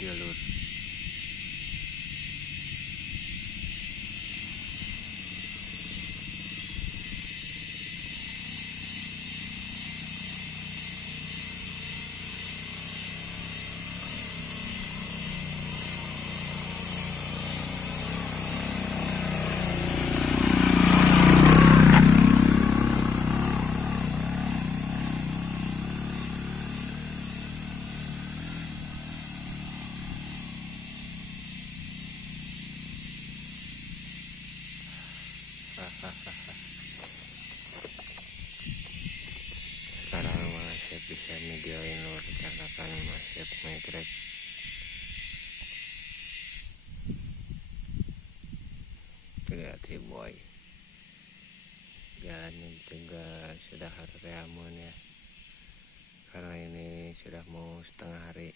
dia lur. Sekarang masih bisa videoin lur karena kan masih migrate. Lihat si boy, jalannya juga sudah harus reamun ya, karena ini sudah mau setengah hari.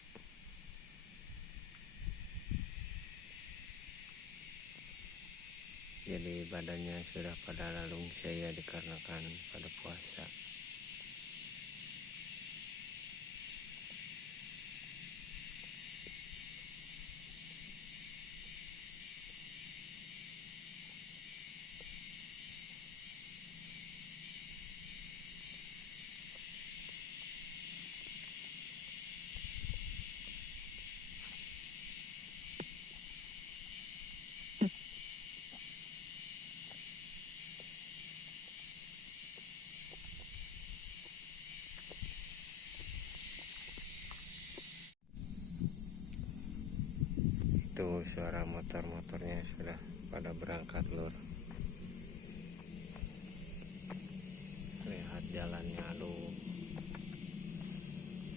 Jadi badannya sudah pada lalung saya dikarenakan pada puasa. Itu suara motor-motornya sudah pada berangkat lur. Lihat jalannya, aduh,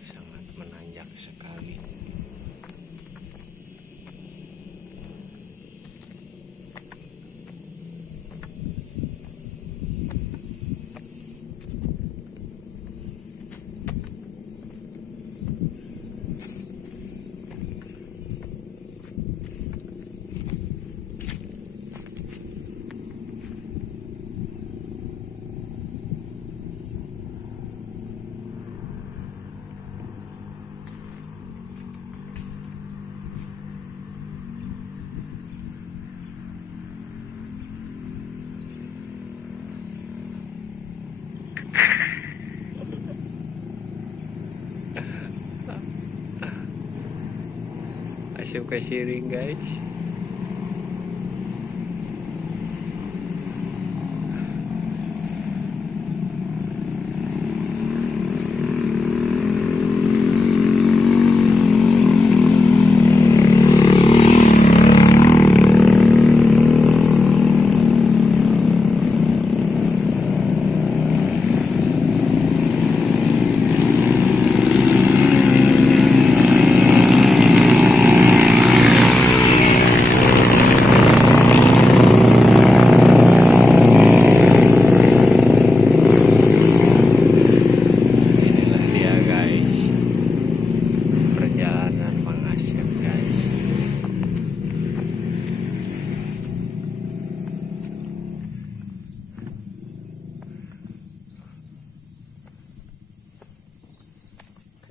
sangat menanjak sekali. Asyik ke siring guys.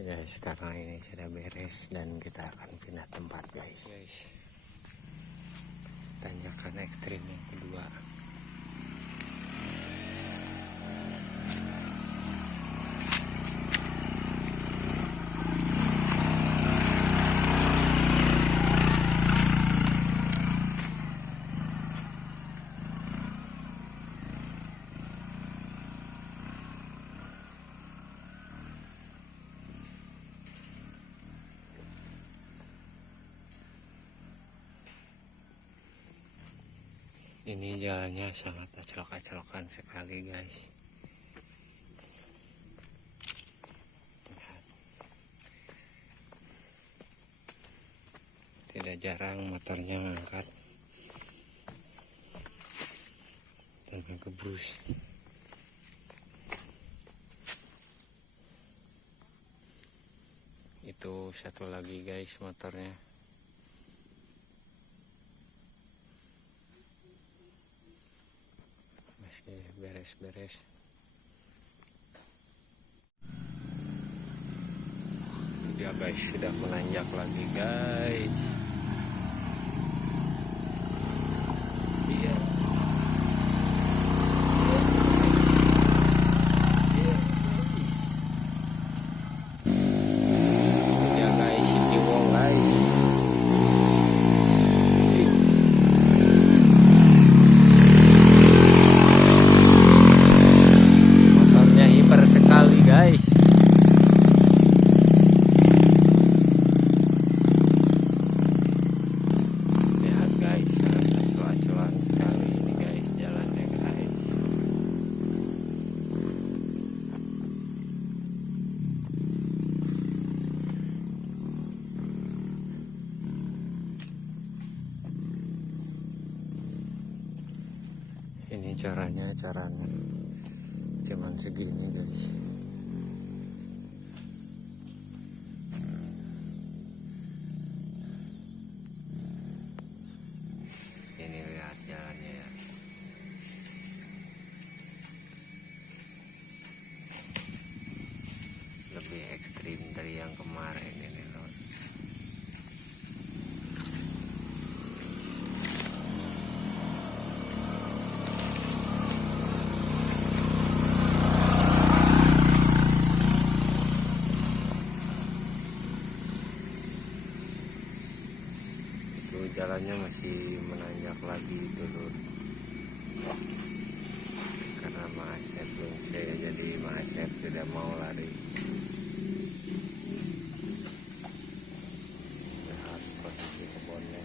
Guys, sekarang ini sudah beres dan kita akan pindah tempat guys. Tanjakan ekstrim yang kedua. Ini jalannya sangat aclok-aclokan sekali guys. Tidak jarang motornya ngangkat dan ngegebrus. Itu satu lagi guys motornya. Masih beres-beres. Ya guys, sudah menanjak lagi guys. Iya. Ya guys, ini wong guys. Motornya hiper sekali guys. Lihat guys, sangat acuan-acuan sekali ini guys jalannya guys. Ini caranya cuman segini guys. Ini lihat jalannya ya. Lebih ekstrim dari yang kemarin ini loh. Jalannya masih menanjak lagi dulu karena Maasep belum saya, jadi Maasep sudah mau lari. Lihat posisi kebunnya.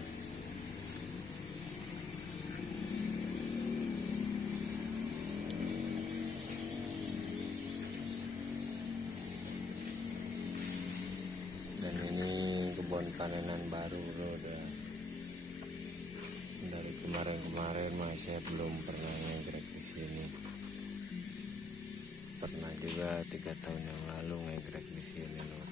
Dan ini kebun panenan baru bro, udah dari kemarin masih belum pernah ngegrek di sini. Pernah juga 3 tahun yang lalu ngegrek di sini loh.